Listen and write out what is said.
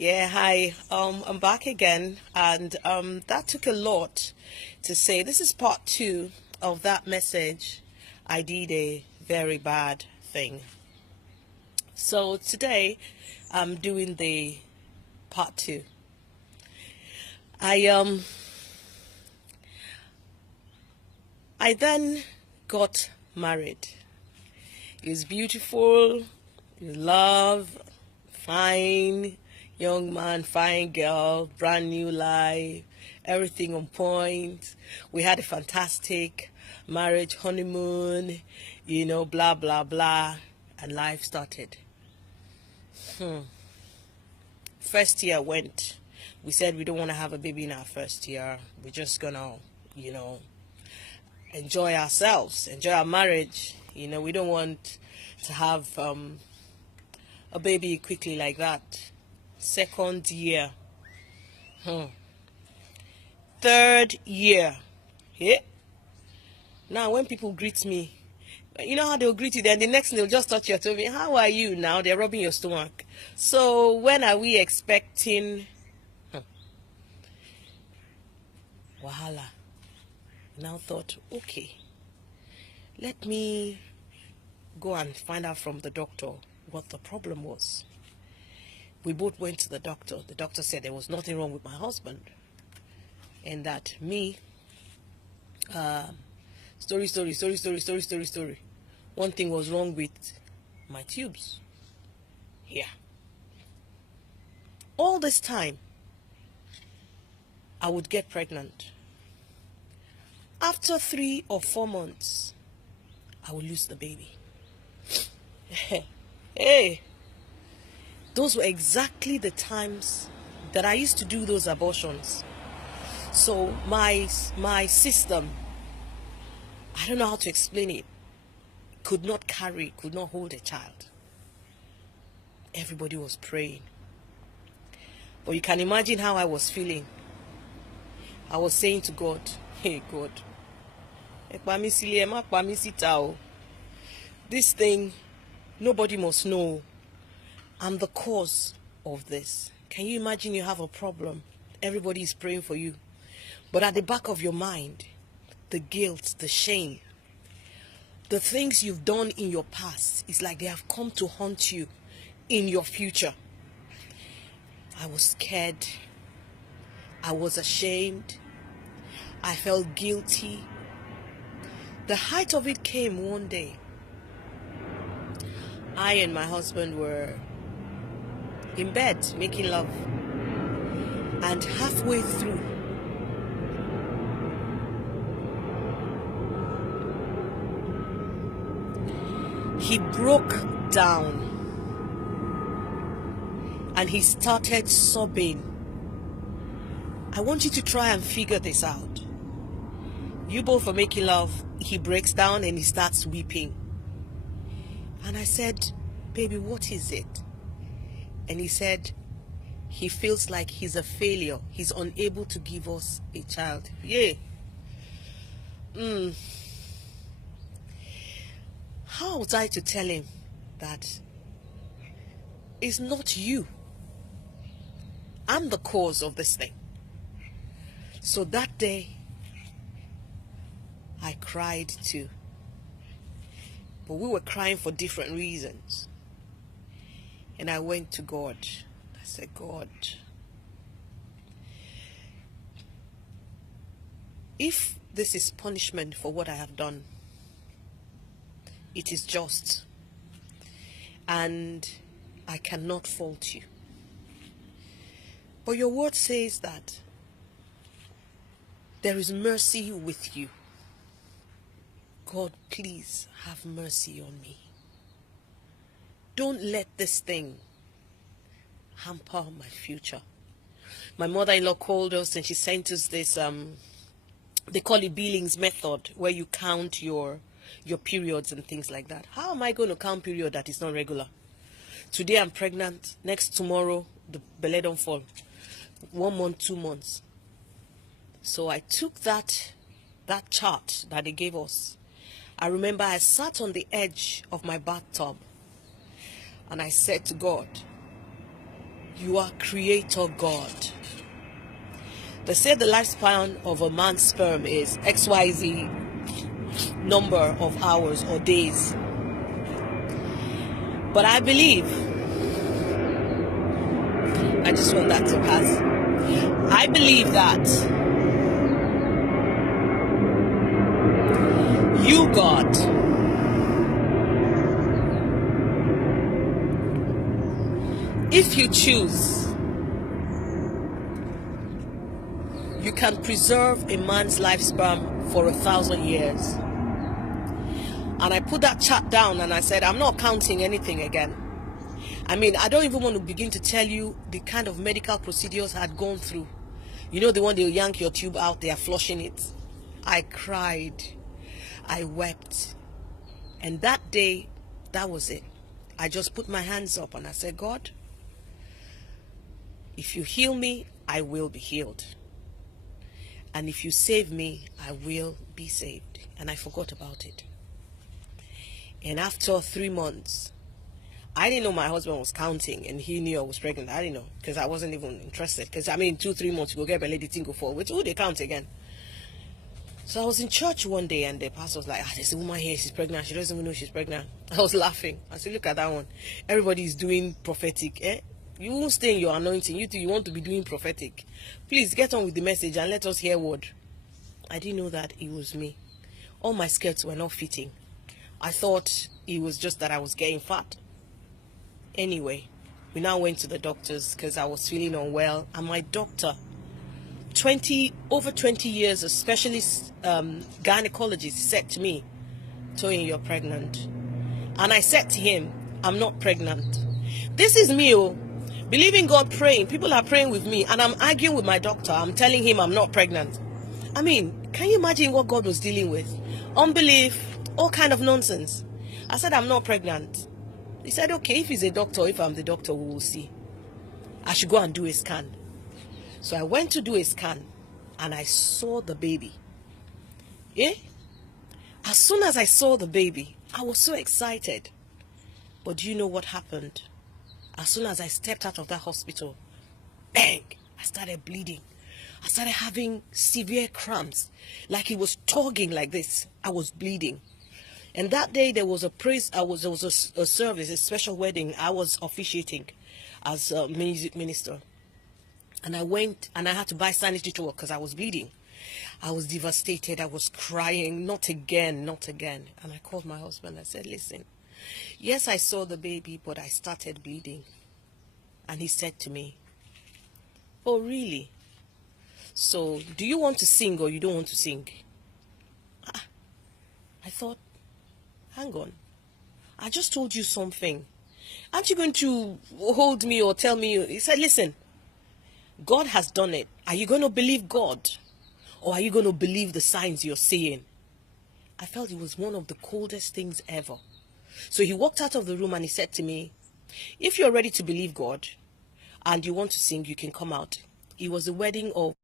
Yeah, hi. I'm back again, and that took a lot to say. This is part two of that message. I did a very bad thing. So today, I'm doing the part two. I um I then got married. He was beautiful, love, fine, young man, fine girl, brand new life, everything on point. We had a fantastic marriage, honeymoon, blah, blah, blah, and life started. First year went. We said we don't want to have a baby in our first year. We're just gonna, you know, enjoy ourselves, enjoy our marriage. We don't want to have a baby quickly like that. Second year. Third year. Yeah. Now when people greet me, you know how they'll greet you, then the next thing they'll just touch your tummy. How are you now? They're rubbing your stomach. So when are we expecting wahala? Now thought, okay, let me go and find out from the doctor what the problem was. We both went to the doctor. The doctor said there was nothing wrong with my husband, and that me, story. One thing was wrong with my tubes. Yeah. All this time, I would get pregnant. After 3 or 4 months, I would lose the baby. Hey, those were exactly the times that I used to do those abortions. So my system, I don't know how to explain it, could not hold a child. Everybody was praying. But you can imagine how I was feeling. I was saying to God, hey God, this thing, nobody must know. I'm the cause of this. Can you imagine you have a problem? Everybody is praying for you. But at the back of your mind, the guilt, the shame, the things you've done in your past, it's like they have come to haunt you in your future. I was scared. I was ashamed. I felt guilty. The height of it came one day. I and my husband were in bed making love. And halfway through, he broke down and he started sobbing. I want you to try and figure this out. You both are making love. He breaks down and he starts weeping. And I said, baby, what is it? And he said, he feels like he's a failure. He's unable to give us a child. Yeah. How was I to tell him that it's not you? I'm the cause of this thing. So that day, I cried too. But we were crying for different reasons. And I went to God. I said, God, if this is punishment for what I have done, it is just. And I cannot fault you. But your word says that there is mercy with you. God, please have mercy on me. Don't let this thing hamper my future. My mother-in-law called us and she sent us this, they call it Billings method, where you count your periods and things like that. How am I going to count period that is not regular? Today I'm pregnant, tomorrow the belly don't fall. 1 month, 2 months. So I took that chart that they gave us. I remember I sat on the edge of my bathtub and I said to God, You are Creator God. They say the lifespan of a man's sperm is XYZ number of hours or days. But I believe, I just want that to pass. I believe that you, God, if you choose, you can preserve a man's lifespan for 1,000 years. And I put that chart down and I said, I'm not counting anything again. I mean, I don't even want to begin to tell you the kind of medical procedures I had gone through. You know, the one they'll yank your tube out, they are flushing it. I cried. I wept. And that day, that was it. I just put my hands up and I said, God, if you heal me, I will be healed. And if you save me, I will be saved. And I forgot about it. And after 3 months, I didn't know my husband was counting and he knew I was pregnant. I didn't know because I wasn't even interested. Because I mean, 2-3 months, you go get a lady thing go forward. Who they count again? So I was in church one day and the pastor was like, there's a woman here, she's pregnant. She doesn't even know she's pregnant. I was laughing. I said, look at that one. Everybody is doing prophetic. You won't stay in your anointing. You want to be doing prophetic. Please get on with the message and let us hear word. I didn't know that it was me. All my skirts were not fitting. I thought it was just that I was getting fat. Anyway, we now went to the doctors because I was feeling unwell. And my doctor, over 20 years, a specialist gynecologist, said to me, Toyin, you're pregnant. And I said to him, I'm not pregnant. This is me, believing God, praying. People are praying with me and I'm arguing with my doctor. I'm telling him I'm not pregnant. I mean, can you imagine what God was dealing with? Unbelief, all kind of nonsense. I said, I'm not pregnant. He said, okay, if he's a doctor, if I'm the doctor, we will see. I should go and do a scan. So I went to do a scan and I saw the baby. As soon as I saw the baby, I was so excited. But do you know what happened? As soon as I stepped out of that hospital, bang, I started bleeding. I started having severe cramps, like it was tugging like this. I was bleeding. And that day there was a there was a service, a special wedding. I was officiating as a music minister. And I went and I had to buy sanitary towel because I was bleeding. I was devastated. I was crying. Not again, not again. And I called my husband. I said, listen, yes, I saw the baby, but I started bleeding. And he said to me, oh, really? So do you want to sing or you don't want to sing? I thought, hang on. I just told you something. Aren't you going to hold me or tell me? He said, listen, God has done it. Are you going to believe God? Or are you going to believe the signs you're seeing? I felt it was one of the coldest things ever. So he walked out of the room and he said to me, if you're ready to believe God and you want to sing, you can come out. It was the wedding of